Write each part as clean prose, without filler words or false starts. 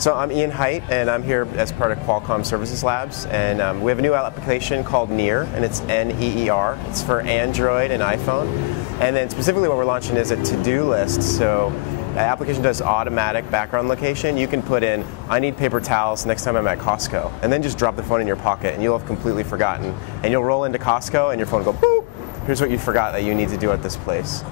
So I'm Ian Heidt, and I'm here as part of Qualcomm Services Labs, and we have a new application called Neer, and it's N-E-E-R. It's for Android and iPhone, and then specifically what we're launching is a to-do list. So the application does automatic background location. You can put in, I need paper towels next time I'm at Costco, and then just drop the phone in your pocket, and you'll have completely forgotten. And you'll roll into Costco, and your phone will go, boop, here's what you forgot that you need to do at this place.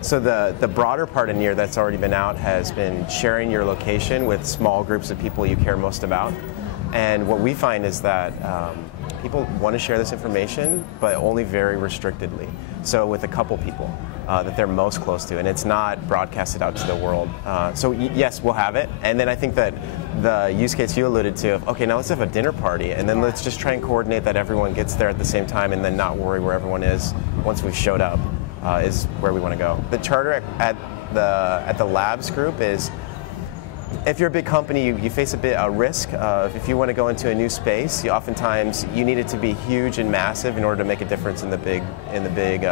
So the broader part of Neer that's already been out has been sharing your location with small groups of people you care most about. And what we find is that people want to share this information, but only very restrictedly. So with a couple people that they're most close to, and it's not broadcasted out to the world. So yes, we'll have it. And then I think that the use case you alluded to of, okay, now let's have a dinner party, and then let's just try and coordinate that everyone gets there at the same time and then not worry where everyone is once we've showed up. Is where we want to go. The charter at the labs group is, if you're a big company, you face a risk of, if you want to go into a new space, oftentimes you need it to be huge and massive in order to make a difference in the big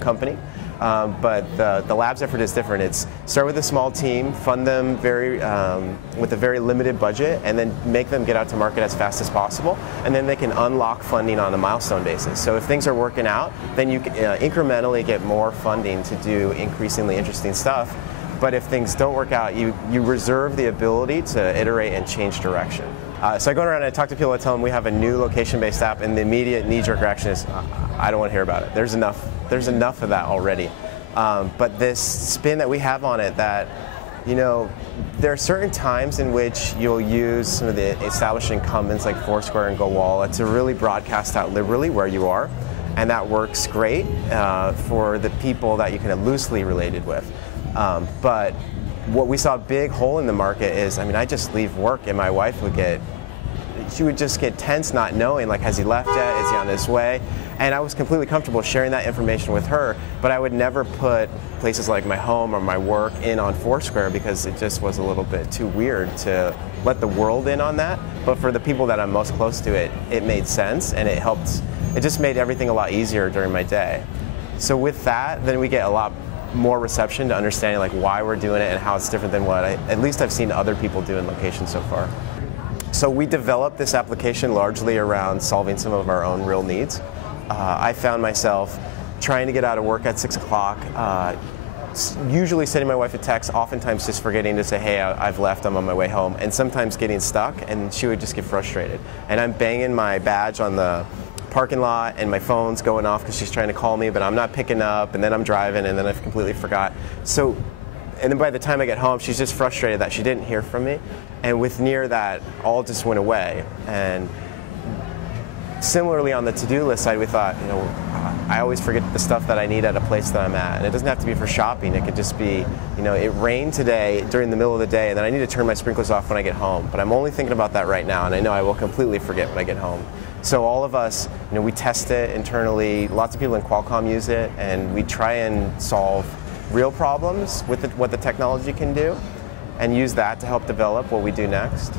company. But the labs effort is different. It's start with a small team, fund them with a very limited budget, and then make them get out to market as fast as possible, and then they can unlock funding on a milestone basis. So if things are working out, then you can incrementally get more funding to do increasingly interesting stuff. But if things don't work out, you reserve the ability to iterate and change direction. So I go around and I talk to people, I tell them we have a new location-based app, and the immediate knee-jerk reaction is, I don't want to hear about it. There's enough of that already. But this spin that we have on it, that, you know, there are certain times in which you'll use some of the established incumbents like Foursquare and GoWallet to really broadcast out liberally where you are, and that works great for the people that you kind of loosely related with. But what we saw a big hole in the market is, I mean, I just leave work and my wife she would just get tense not knowing, like, has he left yet? Is he on his way? And I was completely comfortable sharing that information with her, but I would never put places like my home or my work in on Foursquare because it just was a little bit too weird to let the world in on that. But for the people that I'm most close to, it made sense, and it just made everything a lot easier during my day. So with that, then we get a lot more reception to understanding like why we're doing it and how it's different than what at least I've seen other people do in location so far. So we developed this application largely around solving some of our own real needs. I found myself trying to get out of work at 6 o'clock, usually sending my wife a text, oftentimes just forgetting to say, hey, I've left, I'm on my way home, and sometimes getting stuck, and she would just get frustrated. And I'm banging my badge on the parking lot, and my phone's going off because she's trying to call me, but I'm not picking up, and then I'm driving, and then I've completely forgot. So, and then by the time I get home, she's just frustrated that she didn't hear from me. And with Neer, that all just went away. And similarly on the to-do list side, we thought, you know, I always forget the stuff that I need at a place that I'm at. And it doesn't have to be for shopping. It could just be, you know, it rained today during the middle of the day, and then I need to turn my sprinklers off when I get home. But I'm only thinking about that right now, and I know I will completely forget when I get home. So all of us, you know, we test it internally. Lots of people in Qualcomm use it, and we try and solve real problems with what the technology can do, and use that to help develop what we do next.